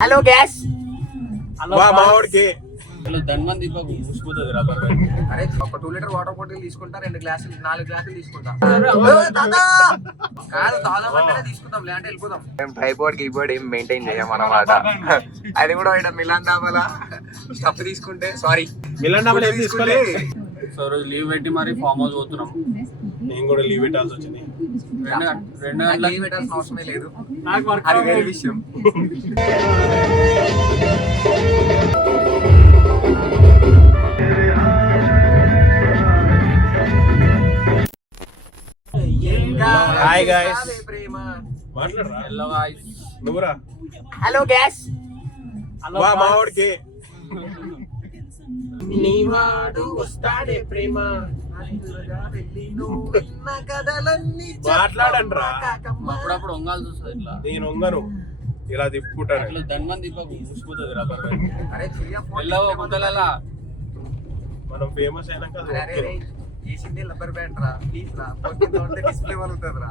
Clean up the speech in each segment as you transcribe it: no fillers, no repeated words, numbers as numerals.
Hello gas Dhanvanthi మూసిపోతుంది rubber అరే ఒక 2 litre water bottle తీసుకుంటా, 4 గ్లాసులు తీసుకుంటా. కాదు తాగమంటేనే తీసుకుంటాం, లేదంటే వెళ్ళిపోతాం. మేము ట్రైపోర్డ్ కీబోర్డ్ ఏం మెయింటైన్ చేయమన్నమాట. అది కూడా ఇక్కడ మిలాన్ డాబాల స్టఫ్ తీసుకుంటే మిలాన్ డాబాలో ఏం తీసుకుంటే సో రోజు లీవ్ పెట్టి మరి ఫామ్ హౌస్ పోతున్నాం. నేను కూడా లీవ్ పెట్టాల్సి వచ్చింది. 2 గంటలకు లీవ్ పెట్టాల్సిన అవసరమే లేదు, అది వేరే విషయం. హాయ్ గైస్, ప్రేమ మాట్లాడరా హలో గాయ్స్. నువ్వురా. హలో గ్యాస్ వా మావాడికి నీవాడు వస్తాడే ప్రేమ మాట్లాడండి రా. అప్పుడప్పుడు వంగాలు చూస్తుంది ఇట్లా. నేను వంగను, ఇలా తిప్పుకుంటాను. ఇట్లా ధన్వంతి మూసిపోతుంది రబ్బర్ అరే వెళ్ళవో గుంతలలా. మనం ఫేమస్ అయినాక అది ఓకే. ఈ రబ్బర్ బ్యాండ్ రా, ప్లీజ్ రా, డిస్ప్లే వలుగుతుంది రా.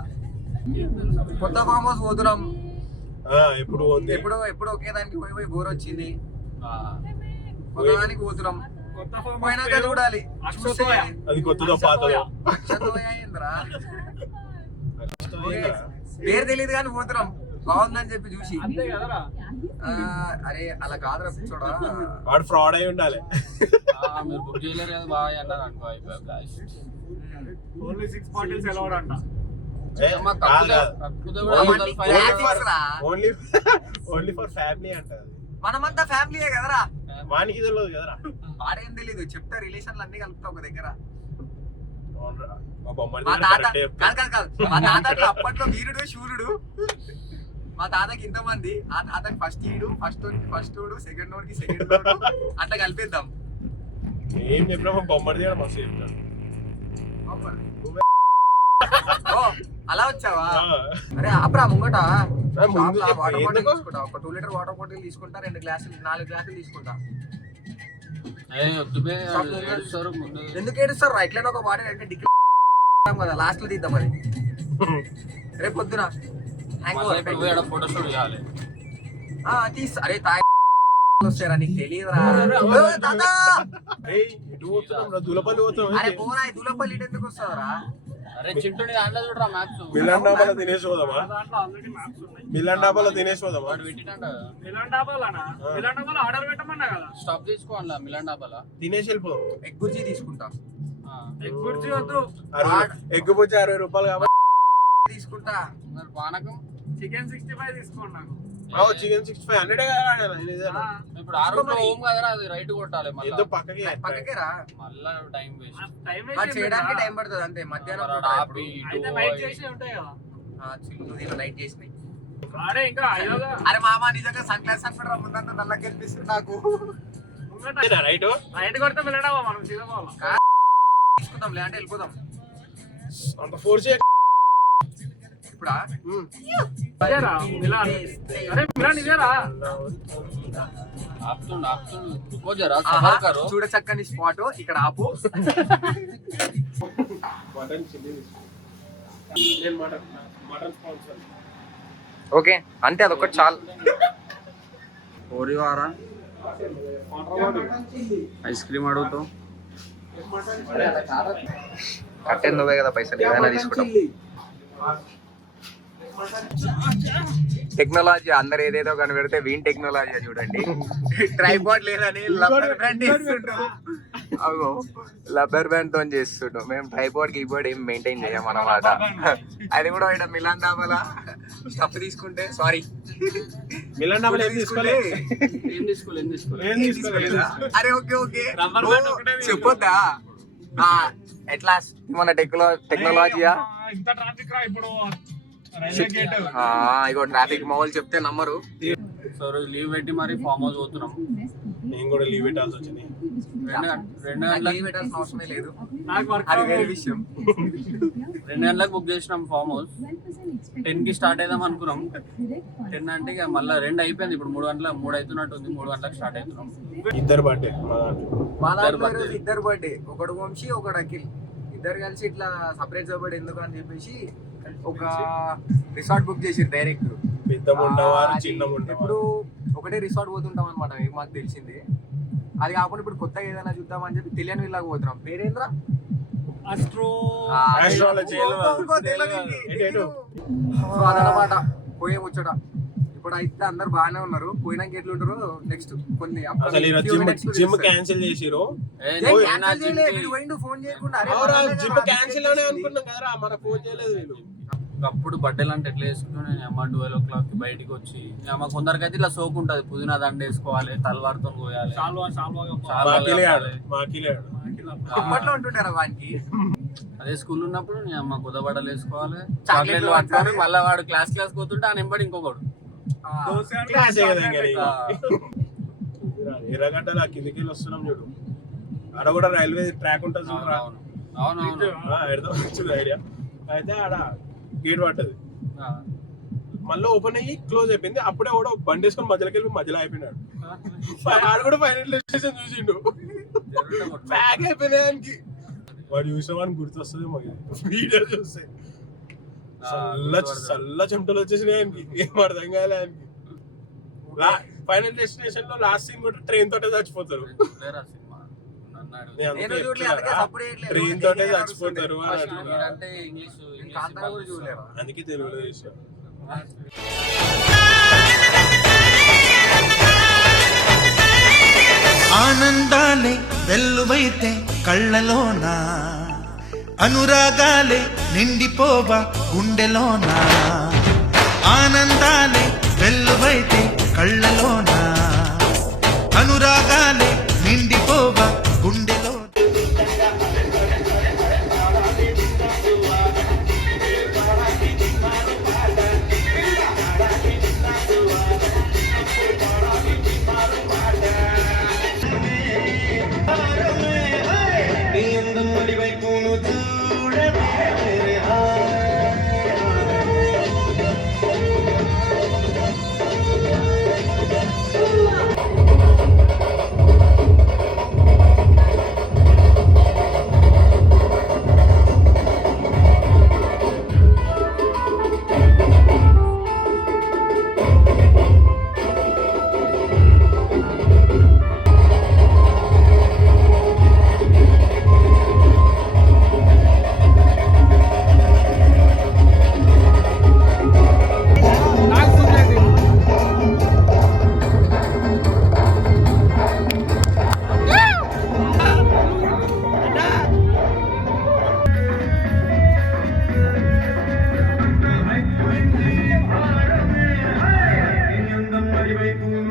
కొత్త ఫామ్ హౌస్ పోతున్నాం. ఎప్పుడు ఉంది? ఎప్పుడు ఒకే దానికి పోయి బోర్ వచ్చింది. కొత్త దానికి పోతున్నాం, పోయినాక చూడాలి. అది కొత్తదో పాతదో పేరు తెలియదు కానీ పోతున్నాం, బాగుందని చెప్పి చూసి. అరే అలా కాదురా చూడా, వాడు ఫ్రాడ్ అయి ఉండాలి. మీరు బుక్ చేయలేరు కదా బాగా అన్నారు అనుకో. ఓన్లీ 6 బాటిల్స్ అలౌడ్ అంట. ఓన్లీ ఫర్ ఫ్యామిలీ అంటది. మనమంతా ఫ్యామిలీయే కదరా. వానికి తెలియదు కదరా. వాడేం తెలీదు, చెప్తా రిలేషన్లు అన్ని కలుపుతా ఒక దగ్గర. మా బొమ్మడి మా తాత కాదు మా తాత అట్లా అప్పట్లో వీరుడు శూరుడు. మా తాతకి ఇంతమంది, ఆ తాతకి ఫస్ట్ వాడు సెకండ్ వాడికి సెకండ్ వాడు అట్లా కలిపేద్దాం. ఏం చెప్పినా మా బొమ్మడి కూడా మస్తు చెప్తాడు. ఓ అలా వచ్చావా? అరే ఆపరా ముంగట. ముందు చెప్పు, వాటర్ బాటిల్ ఎందుకు? తీసుకుంటా, ఒక 2 లీటర్ వాటర్ బాటిల్ తీసుకుంటా, 4 గ్లాసులు తీసుకుంటా. ఎందుకు ఏడుస్తారు? ఇట్లా ఒక బాటిల్ అంటే డిక్కి కదా, లాస్ట్ లో తీద్దాం అది. రేపు పొద్దున ఫోటోషూట్ చేయాలి. అరే తాయి వస్తారా, నీకు తెలియదురా. దులపల్లి పోతాం. అరే పోరా, దులపల్లి ఇటు ఎందుకు వస్తావరా? అరే చింటుని దాంట్లో చూడరా మ్యాప్స్. మిలాన్ డాబాలో తినేసి పోదామా? దాంట్లో ఆల్రెడీ మ్యాప్స్ ఉన్నాయి. మిలాన్ డాబాలో తినేసి పోదామా? వాడు పెట్టినంట మిలాన్ డాబాలోనా? మిలాన్ డాబాలో ఆర్డర్ పెట్టమన్నా కదా. స్టాప్ తీసుకోవాలా మిలాన్ డాబాలా? తినేసి వెళ్ళిపోదాం. ఎగ్ బుర్జీ తీసుకుంటా. ఎగ్ బుర్జీ వద్దు, ఎగ్ బుజ్జి 60 రూపాయలు కాబట్టి తీసుకుంటా. మరి పానకం చికెన్ 65 తీసుకోండి నాకు. చికెన్ 65 100 కదా. ఇప్పుడు 6 రూపాయలు హోమ్ కదరా, అది రైట్ కొట్టాలి. ఏదో పక్కకి పక్కకే రా, మళ్ళా టైం వేస్ట్. టైం చేయడానికి టైం పడుతుంది అంతే. మధ్యాహ్నం అయితే నైట్ చేసి ఉంటాయి కదా. నైట్ చేసినాయి. ఆడే ఇంకా అయ్యోగా. అరే మామ నిజంగా సన్ గ్లాస్ అనుకుంటారా, ముందంతా నల్లగా కనిపిస్తుంది నాకు. రైట్ రైట్ కొడితే మిలాన్ డాబా మనం సీదా పోవాలా. తీసుకుందాం, లేదంటే వెళ్ళిపోదాం. అంత ఫోర్స్ ఇప్పుడా ఇదేరా మిలాన్? అరే మిలాన్ ఇదేరా? ఆపుతుండు రుకో జరా, సబర్ కరో. చూడ చక్కని స్పాట్ ఇక్కడ ఆపు. ఓకే అంతే, అదొకటి చాలు. ఓరివారా ఐస్ క్రీమ్ అడుగుతావు, కట్టేది నువ్వే కదా, పైసలు ఏదైనా తీసుకుంటాం. టెక్నాలజీ అందరు ఏదేదో కనిపెడితే వీన్ టెక్నాలజీ చూడండి. ట్రైపాడ్ లేదని రబ్బర్ బ్యాండ్ చేస్తుంటాం. అగో రబ్బర్ బ్యాండ్ తో చేస్తుంటాం. మేము ట్రైపాడ్ కీబోర్డ్ ఏం మెయింటైన్ చేయమన్నమాట. అది కూడా ఇక్కడ మిలాన్ డాబాల స్టఫ్ తీసుకుంటే మిలాన్ డాబాలో ఏం తీసుకోలే. ఏం తీసుకోలేదు. అరే ఓకే చెప్పొద్దా? ఎట్లా మన టెక్నాలజీయా? ఇంత ట్రాఫిక్ రా ఇప్పుడు. ఇగో ట్రాఫిక్ మామూలు చెప్తే నమ్మరు. సో రోజు లీవ్ పెట్టి మరి ఫామ్ హౌస్ పోతున్నాం. నేను కూడా లీవ్ పెట్టాల్సి వచ్చింది. 2 గంటలకు పెట్టాల్సిన అవసరమే లేదు, నాకు వర్క్ అది వేరే విషయం. 2 గంటలకు బుక్ చేసినాం ఫామ్ హౌస్. 10 కి స్టార్ట్ అయిదాం అనుకున్నాం. 10 అంటే ఇక మళ్ళీ 2 అయిపోయింది. ఇప్పుడు 3 అవుతున్నట్టు ఉంది. 3 గంటలకు స్టార్ట్ అవుతున్నాం. ఇద్దరు బర్త్డే మా దాంట్లో ఇద్దరు బర్త్డే, ఒకడు వంశీ ఒకడు అఖిల్. ఇద్దరు కలిసి ఇట్లా సపరేట్ ఎందుకు అని చెప్పేసి ఒక రిసార్ట్ బుక్ చేసి డైరెక్ట్ పెద్ద ఉండవారు చిన్న ఉండవారు. ఇప్పుడు ఒకటే రిసార్ట్ పోతుంటాం అనమాట, మాకు తెలిసింది. అది కాకుండా ఇప్పుడు కొత్తగా ఏదైనా చూద్దామని చెప్పి తెలియని వీళ్ళకి పోతున్నాం. పేరేంద్రా? Astrology. సో అదనమాట పోయే ముచ్చట. ఇప్పుడు అయితే అందరు బాగానే ఉన్నారు, పోయినాక ఎట్లుంటారు నెక్స్ట్ కొన్ని అసలు జిమ్ క్యాన్సిల్ చేసిరు. ఫోన్ చేయకుండా జిమ్ క్యాన్సిల్ అనే అనుకున్నాం కదా, మన ఫోన్ చేయలేదు వీళ్ళు. అప్పుడు బట్టలు అంటే ఎట్లా వేసుకుని అమ్మ 12 o'clock బయటికి వచ్చి అమ్మ కొందరికైతే ఇట్లా సోకు ఉంటది, పుదీనా దండ వేసుకోవాలి, తలవారుతో పోయాలి, అప్పట్లో ఉంటుంటారా వానికి. అదే స్కూల్ ఉన్నప్పుడు నేను అమ్మ కొత్త బట్టలు వేసుకోవాలి, చాక్లెట్లు పట్టుకొని మళ్ళీ వాడు క్లాస్ పోతుంటే ఆ నెంబడి ఇంకొకడు ఎర్రగడ్డ కిందికి వెళ్ళి వస్తున్నాం చూడు, ఆడ కూడా రైల్వే ట్రాక్ ఉంటుంది చూడు. అవునవును ఐడియా. అయితే ఆడ గేట్ పడ్డది, మళ్ళీ ఓపెన్ అయ్యి క్లోజ్ అయిపోయింది. అప్పుడే కూడా బండి వేసుకొని మధ్యలోకి వెళ్ళి మధ్యలో అయిపోయినాడు. ఆడు కూడా ఫైనల్ స్టేషన్ చూసిండు, బ్యాగ్ అయిపోయినాయానికి. వాడు చూసిన వాడిని గుర్తొస్తుంది మాకు వీడియో చూస్తే. చల్ల చెమటలు వచ్చేసినాయి ఆయనకి, ఏం అర్థం కాలే ఆయనకి. ఫైనల్ డెస్టినేషన్ లో లాస్ట్ సీన్ కూడా ట్రైన్ తోటే చచ్చిపోతారు. ట్రైన్ తోటే చచ్చిపోతారు అంటే ఇంగ్లీష్ అందుకే తెలుగులో చేశారు. ఆనందాలే వెల్లువైతే కళ్ళలోన, అనురాగాలే నిండిపోవా గుండెలోన. ఆనందాలే వెల్లువైతే కళ్ళలోన, అనురాగాలే నిండిపోవా గుండెలో. Bye.